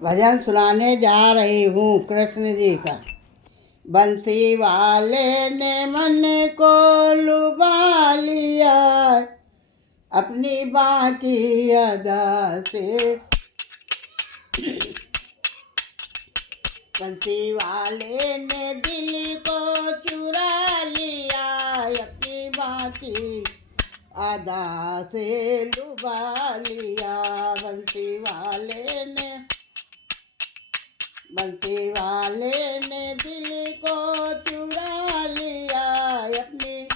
भजन सुनाने जा रही हूँ कृष्ण जी का। बंसी वाले ने मन को लुभा लिया, अपनी बाकी अदा से। बंसी वाले ने दिल को चुरा लिया, अपनी बाकी अदा से लुभा लिया। बंसी वाले ने दिल को चुरा लिया, अपनी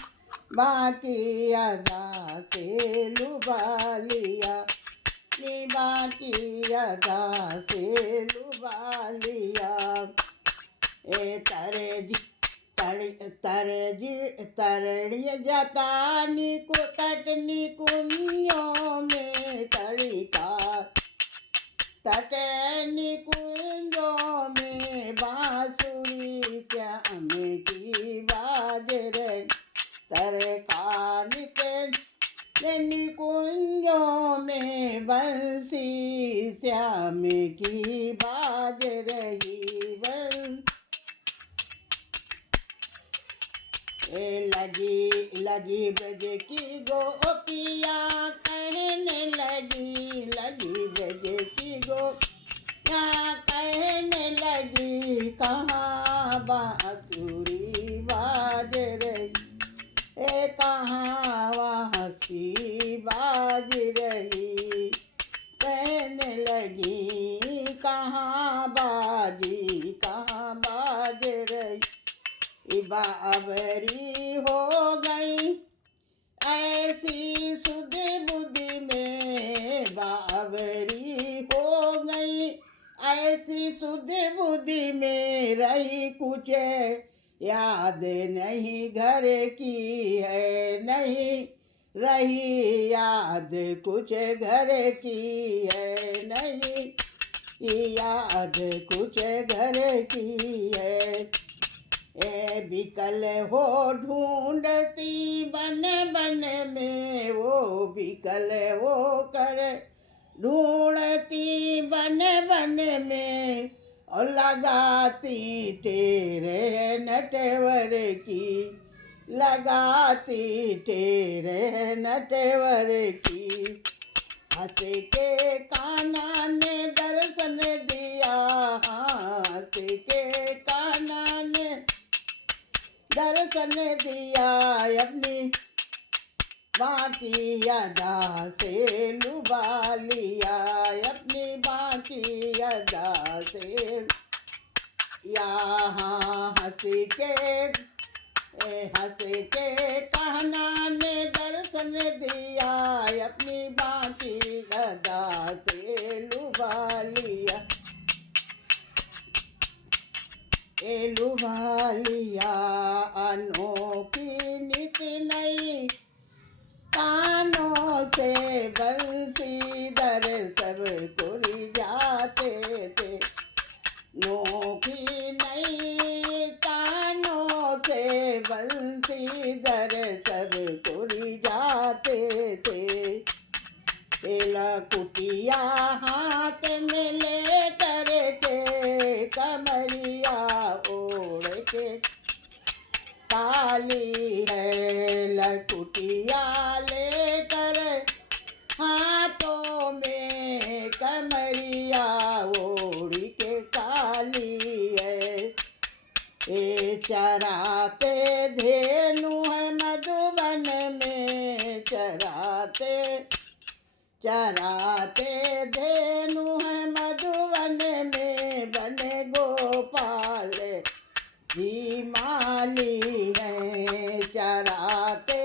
बाकी अदा से लुभा लिया, अपनी बाकी अदा से लुभा लिया। तरणी जतानी को तटनी कुंजों में तड़िका, तटनी कुंजों में बांसुरी श्याम की बाज रही। तरकानी कुंजों में बंसी श्याम की बाज रही। लगी ब्रज की गोपिया कहने लगी, लगी ब्रज की गोपिया कहने लगी, कहाँ बांसुरी बाज रही, कहाँ बांसुरी बाज रही। कहने लगी कहाँ बाज रही। बावरी हो गई ऐसी सुध बुद्धि में, बावरी हो गई ऐसी सुध बुद्धि में, रही कुछ याद नहीं घर की है, नहीं रही याद कुछ घर की है, नहीं याद कुछ घर की है। बिकल हो ढूंढती बन बन में, वो बिकल हो कर ढूंढती बन बन में, और लगाती तेरे नटवर की, लगाती तेरे नटवर की। हंस के कान्हा ने दर्शन दिया, हंस के कान्हा ने दर्शन दिया, अपनी बाकी अदा से लुभा लिया, अपनी बाकी अदा से। यहाँ हंस के कान्हा ने दर्शन दिया, अपनी बाकी अदा से लुभा लिया, लुभा लिया। अनोखी नित नई कानों से बंसीधर सब कुरी जाते थे, नोखी नई कानों से बंसीधर सब कुरी जाते थे। कुटिया हाथ में ले करके, कमरिया ओढ़ के काली है, लकुटिया लेकर हाथों में, कमरिया ओढ़ के काली है। चराते धेनु है मधुबन में, चराते धेनु है मधुबन में, बने गोपाल जी माली है। चराते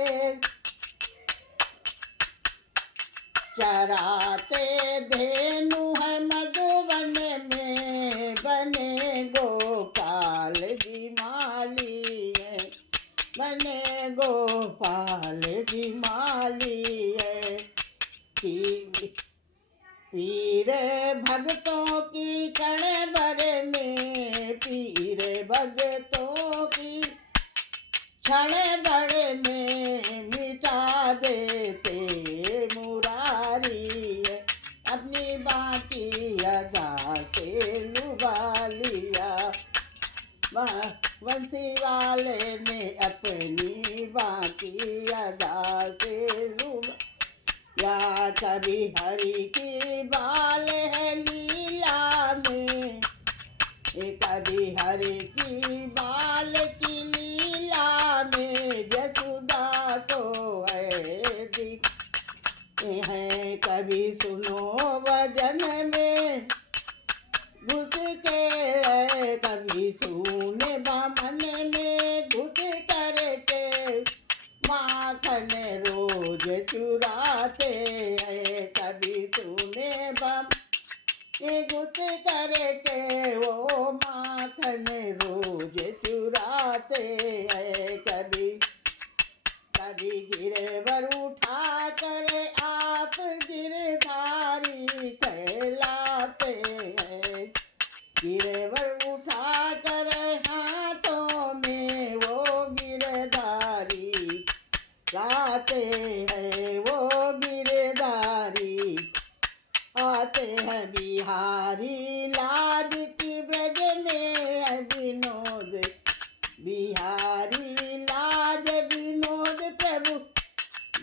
धेनु है मधुबन में, बने गोपाल जी माली है, बने गोपाल जी माली है। पीर भक्तों की क्षण भर में, पीर भक्तों की क्षण भर में मिटा देते मुरारी, अपनी बाकी अदा से बंसी वाले ने अपनी बाकी अदा से लुभाया। कभी हरि की बाल है लीला में, कभी हरि की बाल की लीला में, जसुदा तो है दिखते हैं। कभी सुनो भजन में घुस के, कभी सुने बामन में घुस करके, माखन रोज चुराते हैं। कभी सुने बम घुस करके वो माखन रोज चुराते हैं। कभी कभी गिरवर उठा कर आप गिरधारी कहलाते हैं। गिरवर उठा कर हाथों में वो गिरधारी गाते हैं। वो गिरधारी आते हैं बिहारी लाज की ब्रज में विनोद, बिहारी लाज विनोद प्रभु,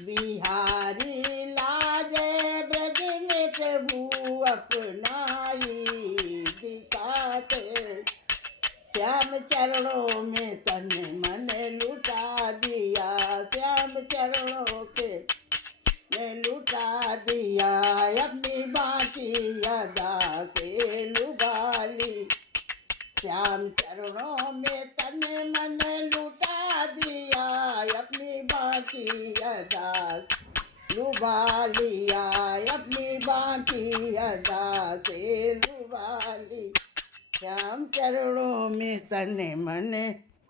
बिहारी लाज ब्रज में प्रभु अपनाई दिखाते। श्याम चरणों में तन मन लुटा दिया, श्याम चरणों के में लुटा दिया, अपनी बाकी अदा से लुभा ली। श्याम चरणों में तन मन लुटा दिया, अपनी बाकी अदा लुभा लिया, अपनी बाकी अदा से लुभा ली। श्याम चरणों में तन मन